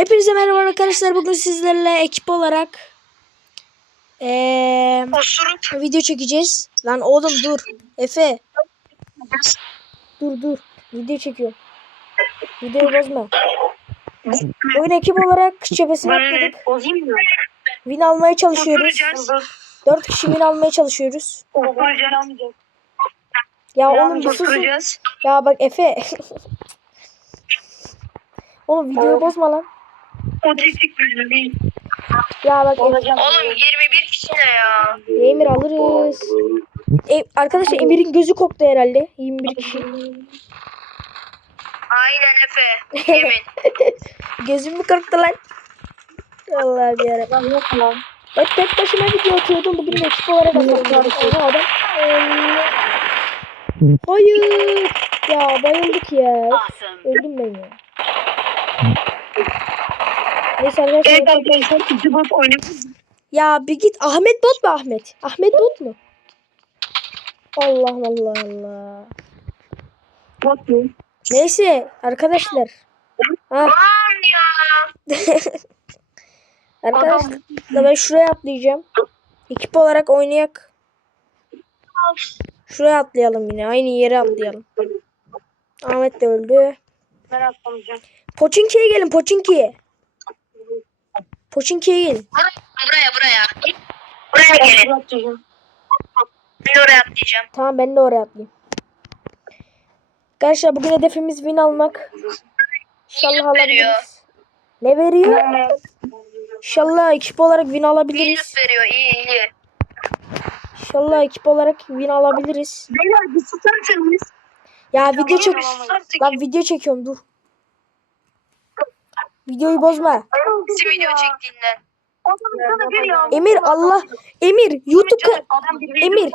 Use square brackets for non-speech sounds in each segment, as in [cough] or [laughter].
Hepinize merhaba arkadaşlar. Bugün sizlerle ekip olarak Osurup video çekeceğiz. Lan oğlum dur. Efe dur dur. Video çekiyorum. Videoyu bozma. Bugün ekip olarak cephesine atladık. Win almaya çalışıyoruz. 4 kişi win almaya çalışıyoruz. Ya oğlum bir susun. Ya bak Efe. [laughs] oğlum videoyu bozma lan. O teknik bölümü değil. Ya bak Efe. Oğlum 21 kişi ne ya? Emir alırız. E, arkadaşlar Emir'in gözü koptu herhalde. 21 kişi. Aynen Efe. Yemin. [laughs] Gözüm mü korktu lan? Vallahi bir ara. Lan yok lan. Ben tek başıma video atıyordum. Bugün de ekip olarak atıyorum. Aha adam. Hayır. Ya bayıldık ya. Öldüm ben ya. Neyse arkadaşlar. Evet arkadaşlar ikinci bot oynuyor. Ya bir git. Ahmet bot mu Ahmet? Ahmet bot mu? Allah Allah Allah. Bot mu? Neyse arkadaşlar. Ha, Lan ya. [laughs] arkadaşlar ben şuraya atlayacağım. Ekip olarak oynayak. Şuraya atlayalım yine. Aynı yere atlayalım. Ahmet de öldü. Ben atlamayacağım. Poçinki'ye gelin Poçinki'ye. Poçinki'ye gelin. Buraya buraya. Buraya gelin. Ben oraya atlayacağım. Tamam ben de oraya atlayayım. Arkadaşlar bugün hedefimiz win almak. İnşallah alabiliriz. Ne veriyor? İnşallah ekip olarak win alabiliriz. İyilik veriyor iyi iyi. İnşallah ekip olarak win alabiliriz. Beyler bir susarsanız. Ya video çek. Lan video çekiyorum dur. Videoyu bozma. Bizi video çektiğinden. Emir Allah Emir YouTube ka- Emir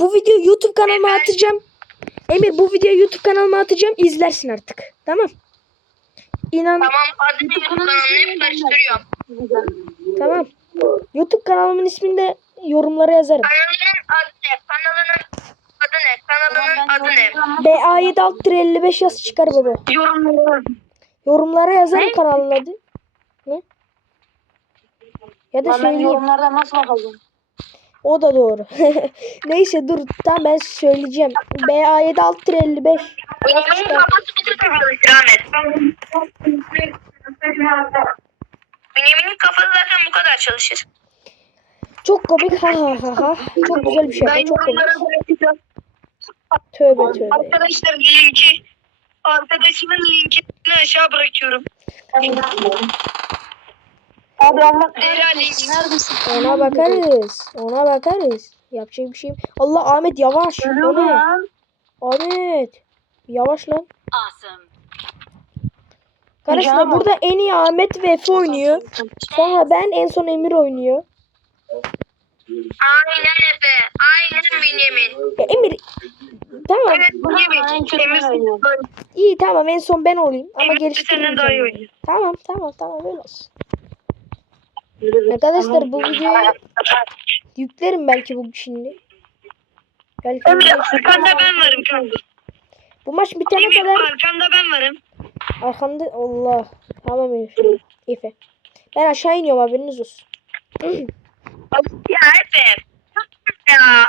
bu videoyu YouTube kanalıma atacağım. Emir bu videoyu YouTube kanalıma atacağım. izlersin artık. Tamam. İnan Tamam adını kanalını hep karıştırıyorum. tamam. YouTube kanalımın ismini de yorumlara yazarım. Kanalının adı ne? Kanalının adı ne? Kanalının adı ne? BA7 alt 55 yaz çıkar baba. Yorumlara. Yorumlara yazarım kanalın adı. Ne? Ya da Ben söyleyeyim. yorumlardan nasıl bakacağım? O da doğru. [laughs] Neyse dur tamam ben söyleyeceğim. BA7 alt 55. Benim kafası. Benim'in zaten bu kadar çalışır. Çok komik ha ha ha ha. Çok güzel bir şey. Ben Çok komik. yorumlara bırakacağım. Tövbe tövbe. Arkadaşlar linki arkadaşımın linkini aşağı bırakıyorum. Abi Allah. Neredesin? Ona bakarız. Ona bakarız. Yapacak bir şey mi? Allah Ahmet yavaş. O ne? Ahmet. Yavaş lan. Arkadaşlar Hocam. burada en iyi Ahmet ve Efe oynuyor. Sonra ben en son Emir oynuyor. Aynen Efe. Aynen Benjamin. Ya Emir tamam Evet Benjamin. Emir iyi tamam en son ben olayım ama senden daha iyi oynuyor. Tamam tamam tamam öyle olsun. Arkadaşlar bu videoyu yüklerim belki bu şimdi. Belki video- arkanda ben varım kanka. bu maç bitene Emir kadar arkanda ben varım. arkanda Allah tamam Emir. Efe. Ben aşağı iniyorum haberiniz olsun. Ya Efe. Ya.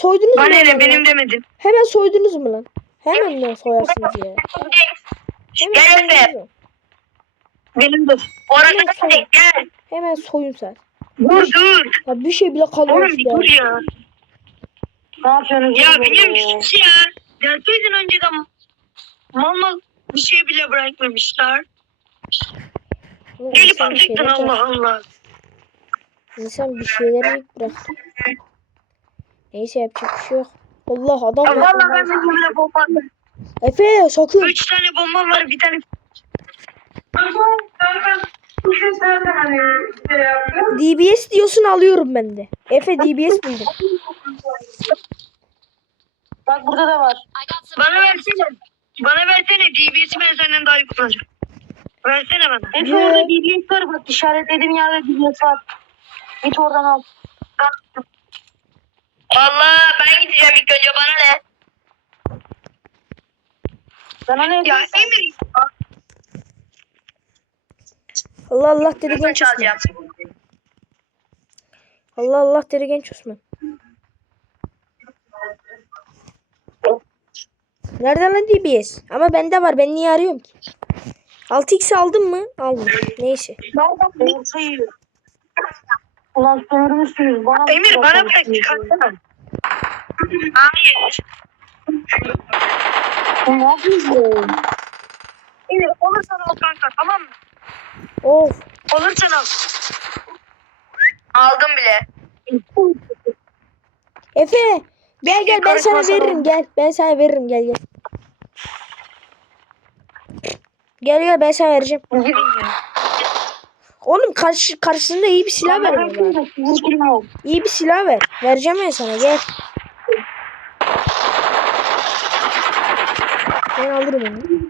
Soydunuz mu? Bana ne beni? benim demedim. Hemen soydunuz mu lan? Hemen mi soyarsınız ya? Gel Efe. mu? Benim de. Orada gel. Hemen soyun sen. Dur dur. Ya bir şey bile kalıyor Oğlum dur ya. Ne yapıyorsunuz? Ya benim hiç ya. Gelseydin önceden mal mal bir şey bile bırakmamışlar. Gelip İnsan bir alacaktın şeyler Allah bırak. Allah. İnsan bir şeyler bıraktı. Neyse yapacak bir şey yok. Allah adam Ya valla ben de böyle bomba Efe sakın. Üç tane bombam var bir tane. DBS diyorsun alıyorum ben de. Efe DBS buldum. Bak burada da var. Bana versene. Bana versene. DBS'i ben senden daha iyi kullanacağım. Versene bana. Efe, orada DBS var bak işaretlediğim yerde DBS var. Git oradan al. Allah ben gideceğim ilk önce bana ne? Sana ne? Ya Emir. Allah Allah Ben genç Osman. Allah Allah dedi genç Osman. Nereden lan DBS? Ama bende var. Ben niye arıyorum ki? 6x aldın mı? Almadım. Neyse. Nereden? Ulan sömürmüşsünüz. Bana Emir bana bırak çıkarsana. Hayır. Ne yapıyorsun? Emir olursan al kanka tamam mı? Of. Olursan al. Aldım bile. Efe. Gel gel ben sana karışmasana. veririm gel. Ben sana veririm gel gel. Gel gel ben sana vereceğim. Oğlum karşı, karşısında iyi bir silah ver bana. İyi bir silah ver. Vereceğim ben sana gel. Ben alırım onu.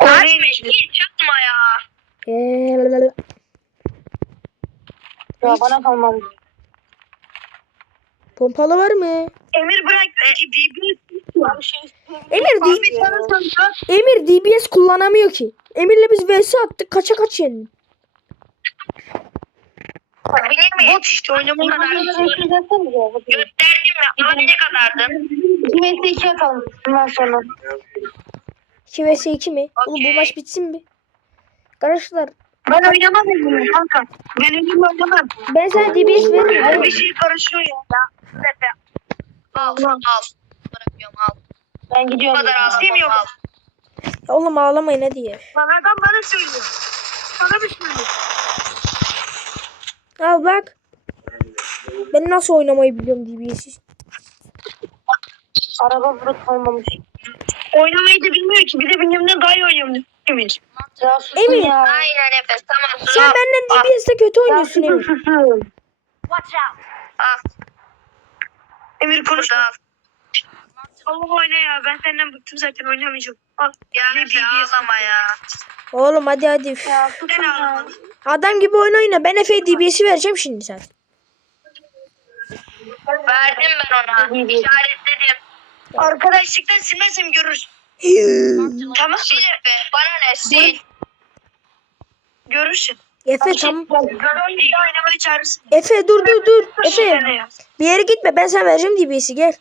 Açma hiç yapma ya. Gel. Ya bana kalmaz. Pompalı var mı? Emir bırak. Emir, D- Emir DBS kullanamıyor ki. Emir'le biz vs attık. Kaça kaç yendik? Bilir Bot işte oynamayı Gösterdim ya. Abi ne kadardın? Kime iki atalım bundan sonra. 2 vs 2 mi? Oğlum bu Okey. maç bitsin mi? Arkadaşlar Ben oynamam dedim kanka. Ben elim oynamam. ben sana DBS veririm. Her oğlum. bir şey karışıyor ya. Al al. Bırakıyorum al. Ben Bu gidiyorum. kadar ya. az. İstemiyorum. Oğlum ağlamayın hadi ya. Lan adam bana söylüyor. Bana söylüyor. Al bak. Ben nasıl oynamayı biliyorum DBS'i. Araba burada kalmamış. Oynamayı da bilmiyor ki. Bir de benimle daha iyi oynuyor. Emir. Emin. ya. Aynen Efes tamam. Sen benden DBS'te kötü Ya oynuyorsun Emir. susun. Al. Emir konuşma. Allah oyna ya. Ben senden bıktım zaten oynamayacağım. Al. Ya ne bilgi ağlama ya. Oğlum hadi hadi. Ya ağlama. Adam gibi oyna oyna. Ben Efe'ye DBS'i vereceğim şimdi sen. Verdim ben ona. İşaretledim. Arkadaşlıktan silmezsem görürsün. Tamam mı? Sil Efe. Bana ne? Sil. Görürsün. Efe tam. Görürsün. Bir daha oynamayı çağırırsın. Efe dur dur dur. Efe bir yere gitme. Ben sana vereceğim DBS'i gel.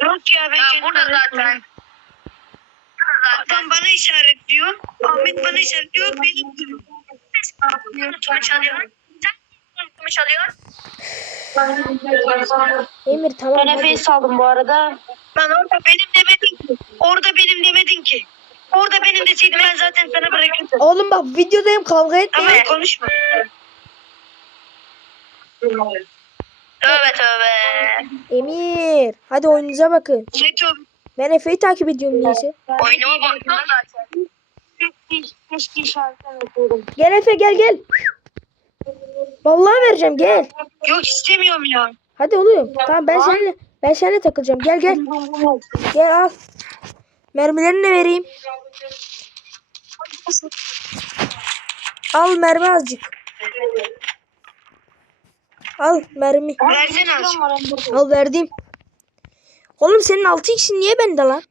Yok ya ben ya burada zaten. Adam bana işaretliyor. Ahmet bana işaretliyor. Benim Kimi çalıyorsun? Sen kimi çalıyorsun? Emir tamam. Ben. Efe'yi saldım bu arada. Ben orada benim demedin ki. Orada benim demedin ki. Orada benim deseydin ben zaten sana bırakırdım. Oğlum bak videodayım kavga etme. Ama konuşma. Tövbe tövbe. Emir. Hadi oyununuza bakın. Ben Efe'yi takip ediyorum neyse. Oynama baktım zaten. Gel Efe gel gel. Vallahi vereceğim gel. Yok istemiyorum ya. Hadi oğlum. Tamam ben seninle ben seninle takılacağım. Gel gel. Gel al. Mermilerini de vereyim. Al mermi azıcık. Al mermi. Versene az. Al verdim. Oğlum senin 6x'in niye bende lan?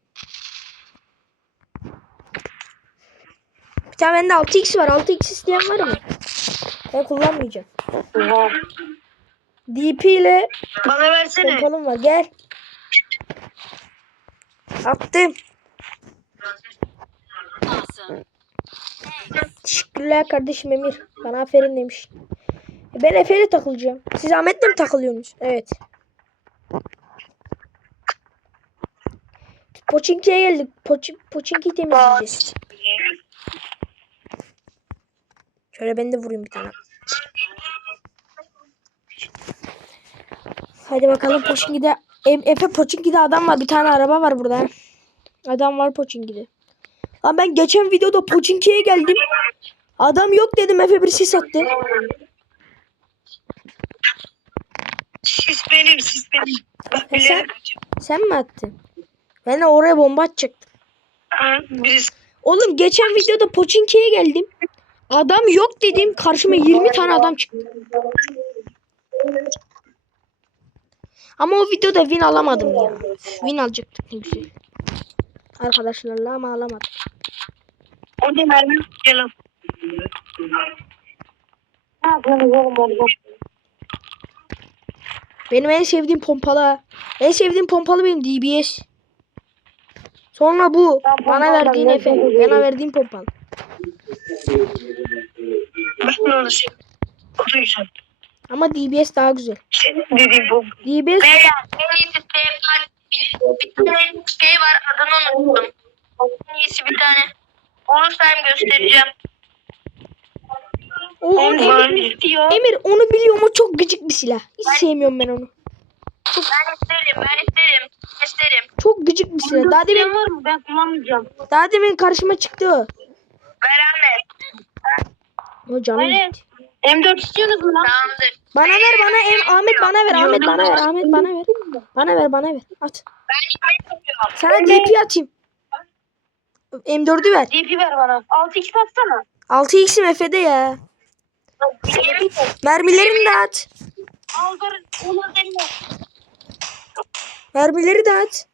Bir tane bende 6x var. 6x isteyen var mı? Ben kullanmayacağım. DP ile Bana versene. pompalım var. Gel. Attım. Teşekkürler kardeşim Emir. Bana aferin demiş. E Ben Efe'yle takılacağım. Siz Ahmet'le mi takılıyorsunuz? Evet. Poçinki'ye geldik. Poçin, Poçinki'yi temizleyeceğiz. Şöyle ben de vurayım bir tane. Hadi bakalım Poçinki'de. Efe Poçinki'de adam var. Bir tane araba var burada. Adam var Poçinki'de. Lan ben geçen videoda Poçinki'ye geldim. Adam yok dedim Efe birisi sattı. Sis benim sis benim. Bak E sen-. Sen mi attın? Ben de oraya bomba atacaktım. Ha, birisi. Oğlum geçen videoda Poçinki'ye geldim. Adam yok dedim. Karşıma 20 tane adam çıktı. Ama o videoda win alamadım ya. Win alacaktık ne güzel. Arkadaşlarla ama alamadım. O da mermi. Gel al. Ne yapıyorsunuz oğlum orada? Benim en sevdiğim pompalı. En sevdiğim pompalı benim DBS. Sonra bu. Ben Bana verdiğin Efe. Bana verdiğin pompalı. Ama DBS daha güzel. Senin dediğin bu. DBS Beyler en iyisi var. Bir, tane şey var adını unuttum. En iyisi bir tane. Onu sen göstereceğim. O, o- Emir Emir, istiyor. Emir onu biliyorum o çok gıcık bir silah. Hiç sevmiyorum ben onu. Ben isterim ben isterim. İsterim. Çok gıcık bir silah. Daha demin, var mı? Ben kullanmayacağım. daha demin karşıma çıktı o. Ver Ahmet. O canım gitti. M4 istiyorsunuz mu lan? Tamamdır. Bana ver bana em Ahmet bana ver Ahmet bana ver Ahmet bana ver. Bana ver bana ver. At. Ben. Sana DP atayım. M4'ü ver. DP ver bana. 6x atsana. 6x'im Efe'de ya. Mermilerimi de at. Mermileri de at.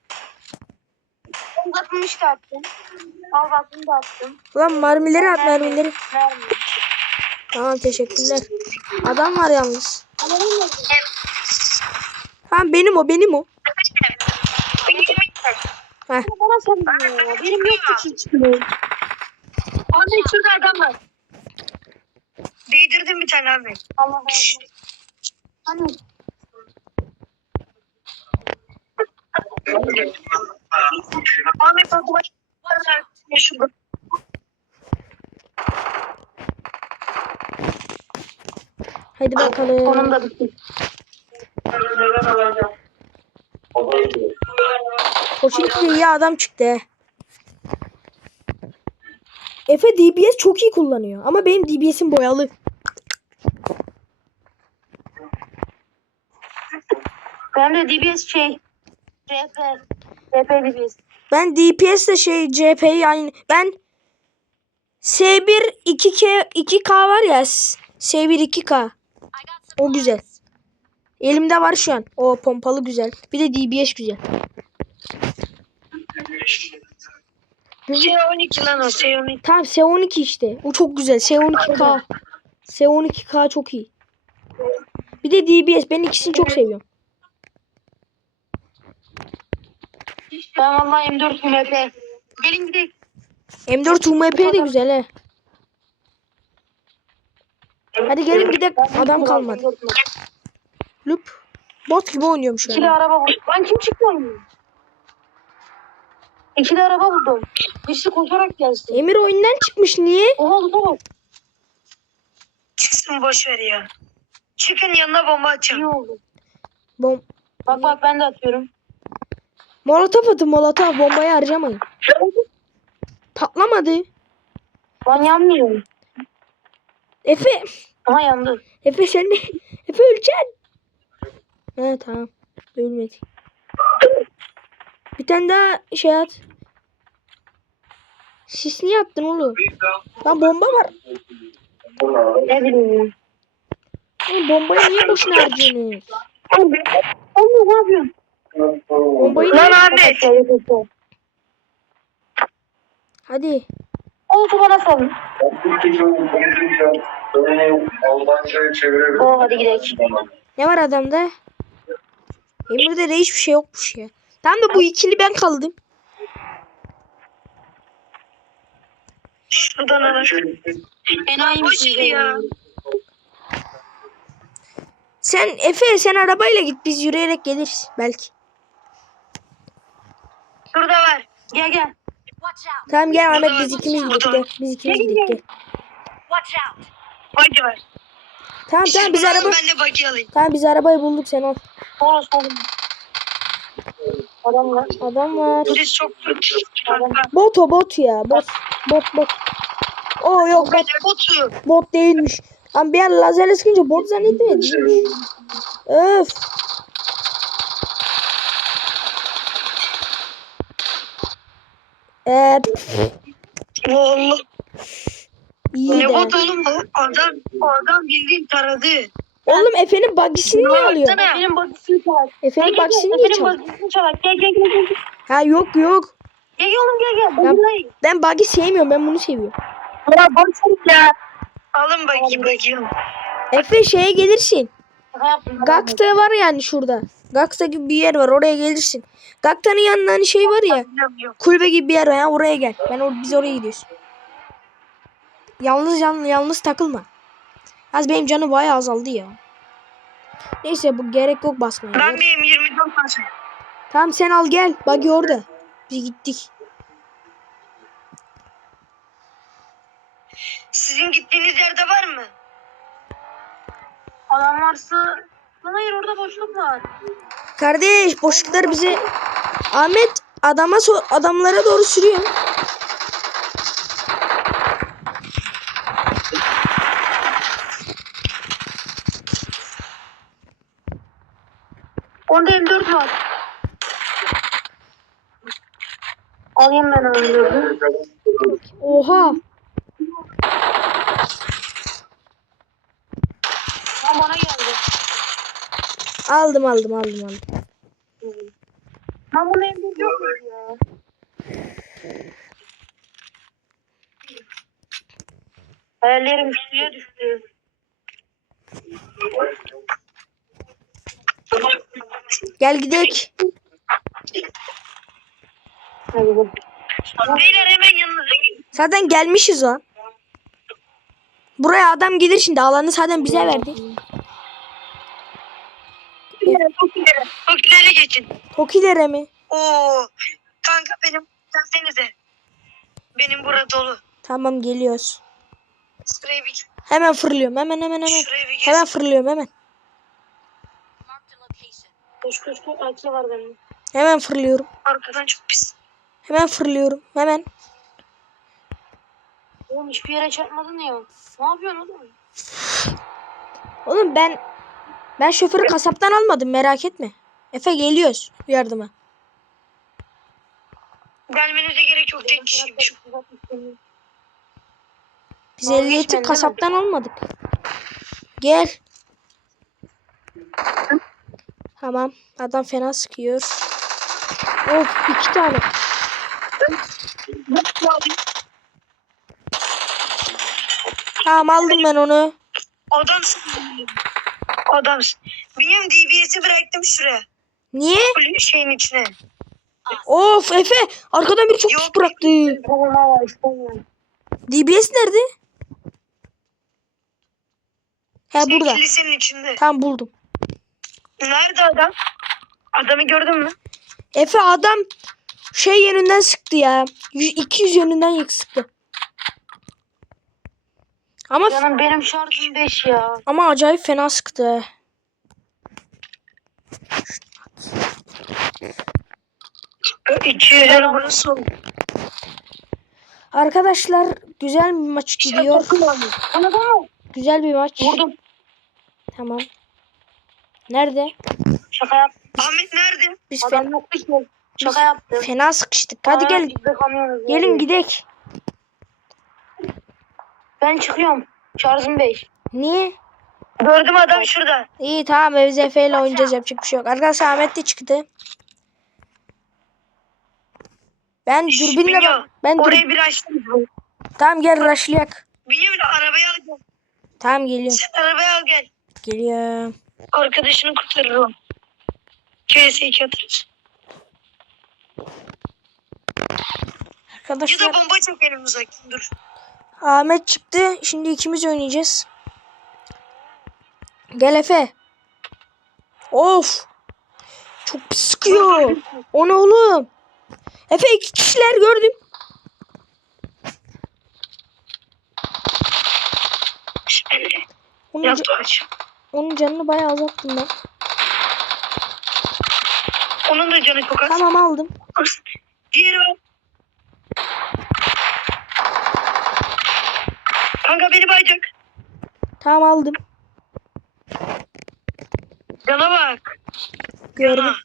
Uzatılmış da attım. Al bak bunu da attım. Ulan mermileri at mermileri. Mermi. Tamam teşekkürler. Adam var yalnız. Tamam benim o benim o. Heh. Benim yok ki çıkmıyor. Ahmet şurada adam var. Değdirdim bir tane abi. Allah Allah. Ahmet bak baş. Şurada. Hadi bakalım. Sonunda bitti. Koçun iyi adam çıktı. Efe DBS çok iyi kullanıyor. Ama benim DBS'im boyalı. Ben de DBS şey. RP. RP DBS. Ben DPS de şey CP'yi aynı. Ben S1 2K 2K var ya. S- S1 2K. O güzel. Elimde var şu an. O pompalı güzel. Bir de DBS güzel. S12 lan o S12. Tamam S12 işte. O çok güzel. S12K. S12K çok iyi. Bir de DBS. Ben ikisini çok seviyorum. Ben vallahi M4 MP. Gelin gidelim. M4 UMP de güzel he. Hadi gelin gidelim. Adam kalmadı. Lup. Bot gibi oynuyorum şu İkili an. araba buldum. Lan kim çıktı oyunu? İkili araba buldum. Birisi koşarak gelsin. Emir oyundan çıkmış. Niye? Oha dur Çıksın boş ver ya. Çıkın yanına bomba atacağım. İyi oldu. Bom Bak bak ben de atıyorum. Molotof atın molotof. Bombayı harcamayın. Patlamadı. Lan yanmıyor. Efe. Aha yandı. Efe sen de. Efe öleceksin. Ha tamam. Ölmedi. Bir tane daha şey at. Sis niye attın oğlum? Lan bomba var. Ne bileyim. Oğlum bombayı niye boşuna harcıyorsunuz? Oğlum ne yapıyorsun? Bombayı Lan. Ahmet. Hadi. Oldu bana salın. Oo hadi gidelim. Ne var adamda? Emir'de de hiçbir şey yokmuş ya. Tam da bu ikili ben kaldım. Şuradan alır. Enayi misin ya? Sen Efe sen arabayla git biz yürüyerek geliriz belki. Şurada var. Gel gel. Tamam gel Ahmet biz ikimiz gidelim gel. Biz ikimiz gidelim gel. Bagi var. Tamam tamam biz araba Ben de bagi alayım. Tamam biz arabayı bulduk sen al. Sonra sonra. Adam var. Adam var. Polis çok. Bot o bot ya. Bot. Bot bot. O yok bot, botu? bot değilmiş. Ama bir an lazerle sıkınca bot zannettim. Öf. Eee Vallahi. iyi Ne de. bot oğlum bu? Adam, o adam bildiğin taradı. Oğlum Efe'nin buggisini niye alıyor? Efe'nin bagisini çalak. Efe'nin buggisini niye Efe'nin bagisini çalak. Gel gel gel. Gel Ha yok yok. Gel oğlum gel gel. Ya- Buradayım. Ben buggy sevmiyorum ben bunu seviyorum. Ya boş ver ya. Alın bakayım bakayım. Efe şeye gelirsin. Gakta var yani şurada. Gakta gibi bir yer var oraya gelirsin. Gakta'nın yanında hani şey var ya. Kulübe gibi bir yer var ya oraya gel. Ben or biz oraya gidiyoruz. Yalnız yalnız, yalnız takılma. Az benim canım bayağı azaldı ya. Neyse bu gerek yok basmaya. Ben benim 24 tane. Tamam sen al gel. Bak orada. Biz gittik. Sizin gittiğiniz yerde var mı? Adam varsa... Hayır orada boşluk var. Kardeş boşluklar bize Ahmet adama so- adamlara doğru sürüyor. Onda 54 var. Alayım ben onu. 54'ü. Oha. Tam bana geldi. Aldım aldım aldım aldım. Ben bunu 54 yok muydu ya? Hayallerim suya düştü. Gel gidek. Beyler hemen yanınıza. Zaten gelmişiz o. Buraya adam gelir şimdi alanı zaten bize verdi. Köklere geçin. Tokilere mi? Oo, kanka benim gelsenize. Benim burada dolu. Tamam geliyoruz. Şuraya bir Hemen fırlıyorum hemen hemen hemen. şuraya bir geç. Hemen fırlıyorum hemen. Koş koş koş. Aklı var benim. Hemen fırlıyorum. Arkadan çok pis. Hemen fırlıyorum hemen. Oğlum hiçbir yere çarpmadın ya. Ne yapıyorsun oğlum? Oğlum ben ben şoförü kasaptan almadım merak etme. Efe geliyoruz yardıma. Gelmenize gerek yok tek kişiymiş. Biz Vazgeçme, ehliyeti kasaptan almadık. Gel. Tamam. Adam fena sıkıyor. Of iki tane. Tamam aldım ben onu. Adamsın. Adamsın. Benim DBS'i bıraktım şuraya. Niye? Bu şeyin içine. Of Efe arkadan biri çok Yok. bıraktı. DBS nerede? He Şey, burada. Kilisenin içinde. Tam buldum. Nerede adam? Adamı gördün mü? Efe adam şey yönünden sıktı ya. 100, 200 yönünden sıktı. Ama Canım benim şarjım 5 ya. ama acayip fena sıktı. İki burası oldu. Arkadaşlar güzel bir maç gidiyor. Anladın mı? Güzel bir maç. Vurdum. Tamam. Nerede? Şaka yaptım. Ahmet nerede? Biz Adam fena, ki. Şaka yaptım. fena sıkıştık. Hadi Aa, gelin. biz de kamyonuz Gelin yani. gidek. Ben çıkıyorum. Şarjım 5. Niye? Gördüm adam şurada. İyi tamam biz Efe ile oynayacağız yapacak bir şey yok. Arkadaşlar Ahmet de çıktı. Ben dürbünle Binyo, bak. Ben dur. Bir açtım. Tamam gel rushlayak. Binyo bir arabaya al gel. Tamam geliyorum. Arabaya al gel. Geliyorum. Arkadaşını kurtarır o. KS2 atarız. Ya Arkadaşlar da bomba çekelim uzaktan dur. Ahmet çıktı. Şimdi ikimiz oynayacağız. Gel Efe. Of. Çok pis sıkıyor. O ne oğlum? Efe iki kişiler gördüm. Onun. Onun canını bayağı azalttım ben. Onun da canı çok az. Tamam aldım. Diğeri var. Kanka beni bayacak. Tamam aldım. Cana bak. Gördüm. Cana.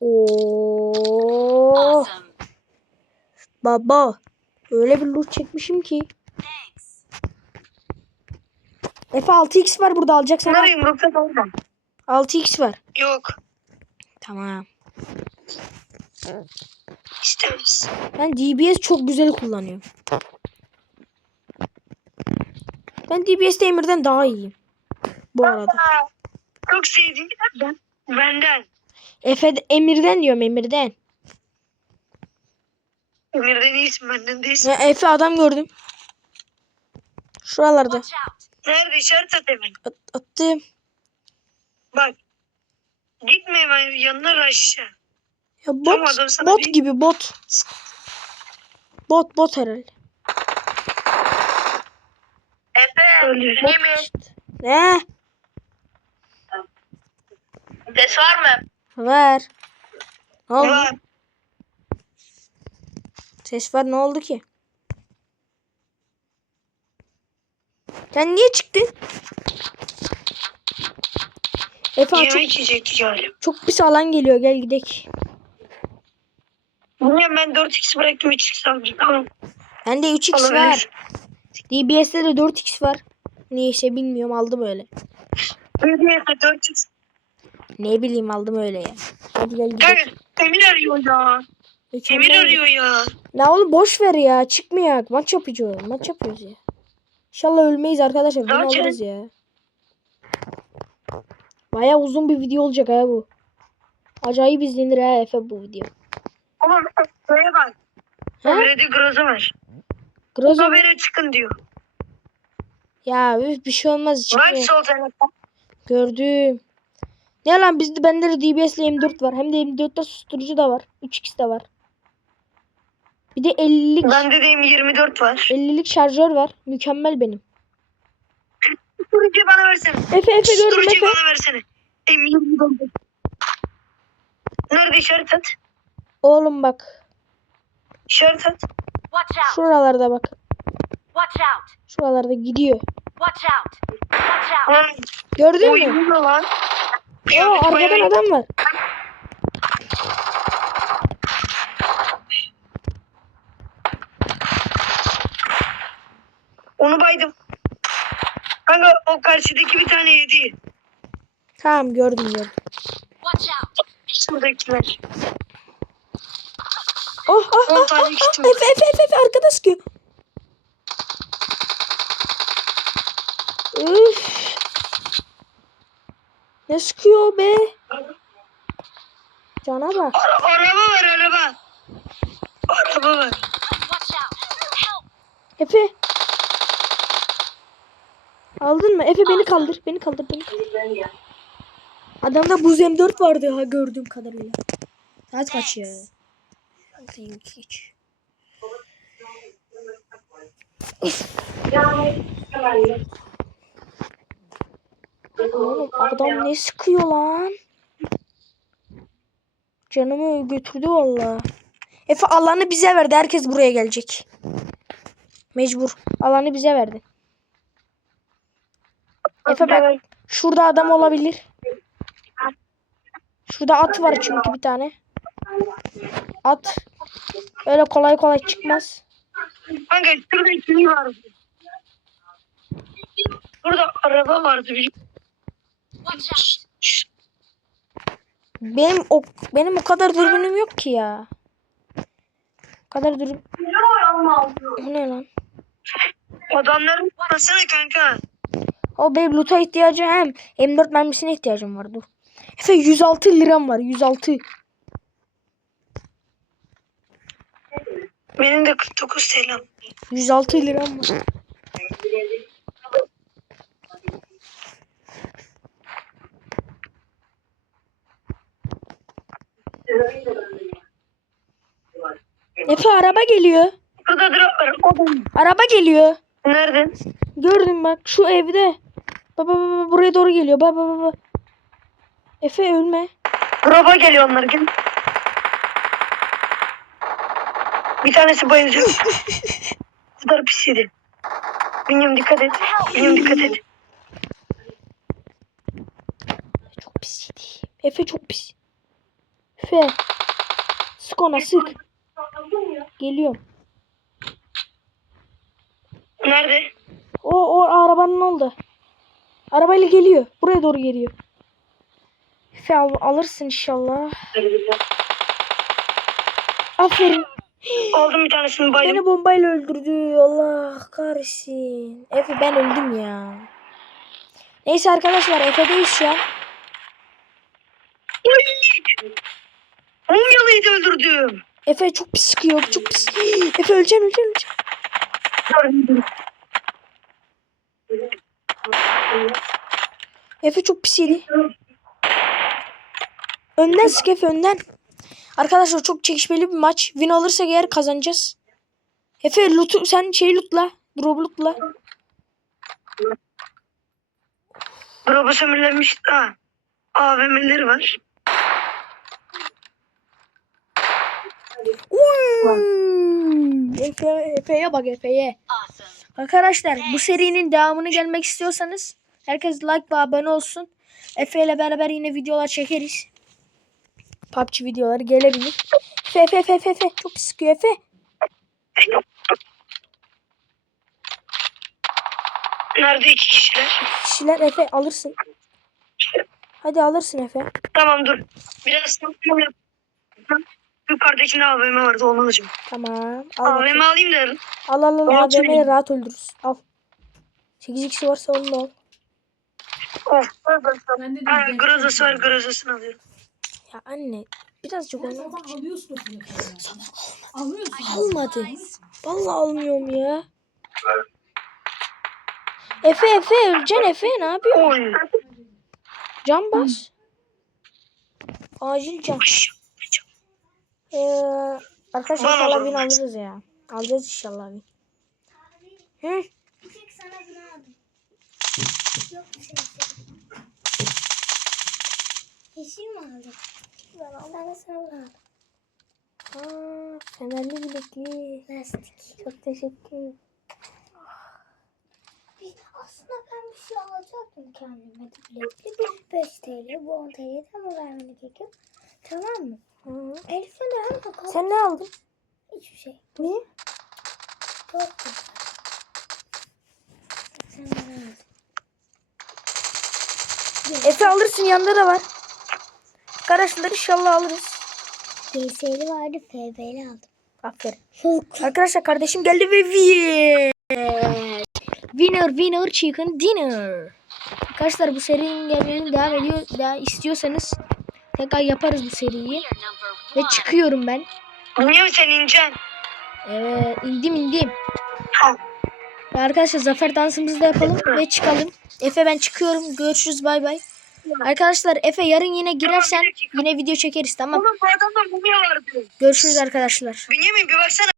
Oo. Baba. Öyle bir loot çekmişim ki. Efe 6x var burada alacaksan. al. Bunları yumrukta kaldım. 6x var. Yok. Tamam. İstemez. Ben DBS çok güzel kullanıyorum. Ben DBS'te Emir'den daha iyiyim. Bu arada. Çok sevdiğim ben, benden. Efe Emir'den diyorum Emir'den. Emir'den iyisin benden değilsin. Ya Efe adam gördüm. Şuralarda. Nerede işaret at hemen. At, attım. Bak. Gitme hemen yanına aşağı. Ya bot, Tamam, bot gibi bot. Bot bot herhalde. Efe. Emin. işte. Ne? Ses var mı? Var. Ne oldu? Var. Ses var ne oldu ki? Sen niye çıktın? Efe çok, Yemek yiyecektik galiba. çok pis alan geliyor gel gidek. Niye ben 4x bıraktım 3x aldım. Tamam. Bende 3x var. Olabilir. DBS'de de 4x var. Neyse bilmiyorum aldım öyle. Neyse 4x. Ne bileyim aldım öyle ya. Hadi gel Kanka gidelim. Emir arıyor ya. Emir arıyor ya. Ne oğlum boş ver ya çıkmayak. Maç yapacağız. Maç yapıyoruz ya. İnşallah ölmeyiz arkadaşlar. Bunu alırız ya. Baya uzun bir video olacak ha bu. Acayip izlenir ha Efe bu video. Ama şuraya bak. Ha? Haberde groza var. Groza? Habere çıkın diyor. Ya üf, bir şey olmaz çıkmıyor. sol tarafta. Gördüm. Ne lan bizde bende de DBS ile M4 var. Hem de M4'te susturucu da var. 3x de var. Bir de 50'lik Bende de M24 var. 50'lik şarjör var. Mükemmel benim. Susturucuyu bana versene. Efe Efe gördüm Susturucuyu Efe. bana versene. M24. Nerede işaret at? Oğlum bak. İşaret at. Watch out. Şuralarda bak. Watch out. Şuralarda gidiyor. Watch out. Watch out. Gördün mü? oyun lan? Aa arkadan adam var. Onu baydım. Kanka o karşıdaki bir tane yedi. Tamam gördüm gördüm. Watch out. Şuradakiler. Oh oh oh, tane oh, oh. Efe Efe Efe Efe arkada sıkıyor. Üf. Ne sıkıyor be? Cana bak. Ara- araba var araba. Araba var. Watch out. Help. Efe. Aldın mı? Efe beni kaldır. Beni kaldır. Beni kaldır. Adamda buz M4 vardı ha gördüğüm kadarıyla. Saat kaç ya? 6.22 geç. Oğlum adam ne sıkıyor lan? Canımı götürdü valla. Efe alanı bize verdi. Herkes buraya gelecek. Mecbur. Alanı bize verdi. Efe bak şurada adam olabilir. Şurada at var çünkü bir tane. At. Öyle kolay kolay çıkmaz. Kanka şurada kimi vardı? Burada araba vardı. Benim o benim o kadar dürbünüm yok ki ya. O kadar dürbün. Ne lan? Adamların basana kanka. O benim loot'a ihtiyacı hem M4 mermisine ihtiyacım var dur. Efe 106 liram var 106. Benim de 49 selam. 106 liram var. Efe araba geliyor. Burada drop var. Araba geliyor. Nerede? Gördüm bak şu evde. Baba baba buraya doğru geliyor. Baba baba. Efe ölme. Drop'a geliyor onlar. Gel. Bir tanesi bayılacak. [laughs] Bu kadar pis yedi. Bilmiyorum dikkat et. Bilmiyorum dikkat et. Çok pis yedi. Efe çok pis. Efe. Sık ona sık. Geliyorum. Nerede? O, o arabanın oldu. Arabayla geliyor. Buraya doğru geliyor. Efe al, alırsın inşallah. Aferin. [gasps] Aldım bir tanesini baydım. Beni bombayla öldürdü. Allah kahretsin. Efe ben öldüm ya. Neyse arkadaşlar Efe'deyiz şu an. Mumyalıyı da öldürdüm. Efe çok pis sıkıyor. Çok pis. [gasps] Efe öleceksin öleceksin öleceksin. Efe çok pis yedi. Önden sık Efe önden. Arkadaşlar çok çekişmeli bir maç. Win alırsak eğer kazanacağız. Efe loot'u sen şey lootla. Drop lootla. Drop'u sömürlenmiş. Ha. AVM'leri var. Efe'ye bak Efe'ye. Arkadaşlar bu serinin devamını gelmek istiyorsanız herkes like ve abone olsun. Efe ile beraber yine videolar çekeriz. PUBG videoları gelebilir. Efe Efe Efe Efe, Efe. çok sıkıyor Efe. Nerede iki kişiler? Kişiler Efe alırsın. Hadi alırsın Efe. Tamam dur. Biraz Yukarıdakinde AVM vardı onu alacağım. Tamam. Al, bakayım. AVM alayım da al al al. Söyleyeyim. rahat öldürürüz. Al. 8 kişi varsa onu da al. Oh. Ben de Grozası var Grozası'nı alıyorum. Ya anne birazcık onu Sabah alıyorsun telefonu. Alıyorsun. almadı. Vallahi almıyorum ya. Efe Efe öleceksin Efe ne yapıyorsun? Can bas. Acil can. Ee, arkadaşlar Bana inşallah bin alırız ya. Alacağız inşallah bin. Hı? Yeşil mi aldın? Ben de sana bunu aldım. Aa, fenerli bilekli. Lastik. Çok teşekkür ederim. Aslında ben bir şey alacaktım kendime de bilekli. Bu 5 TL, bu 10 TL ama vermeni gerekiyor. Tamam mı? Hı. Elif'e de hem bakalım. Sen ne aldın? Hiçbir şey. Niye? Yok güzel. Sen ne aldın? Efe alırsın yanında da var. Arkadaşlar inşallah alırız. DS'li vardı, FB'li aldım. Aferin. Arkadaşlar kardeşim geldi ve win. Winner winner chicken dinner. Arkadaşlar bu serinin gelmeni devam ediyor. Daha istiyorsanız tekrar yaparız bu seriyi. Ve çıkıyorum ben. Niye mi sen incen? Evet indim indim. Arkadaşlar zafer dansımızı da yapalım ve çıkalım. Efe ben çıkıyorum. Görüşürüz bay bay. Arkadaşlar Efe yarın yine girersen yine video çekeriz tamam. Oğlum bu adamda mumya vardı. Görüşürüz arkadaşlar. Bünyamin bir baksana.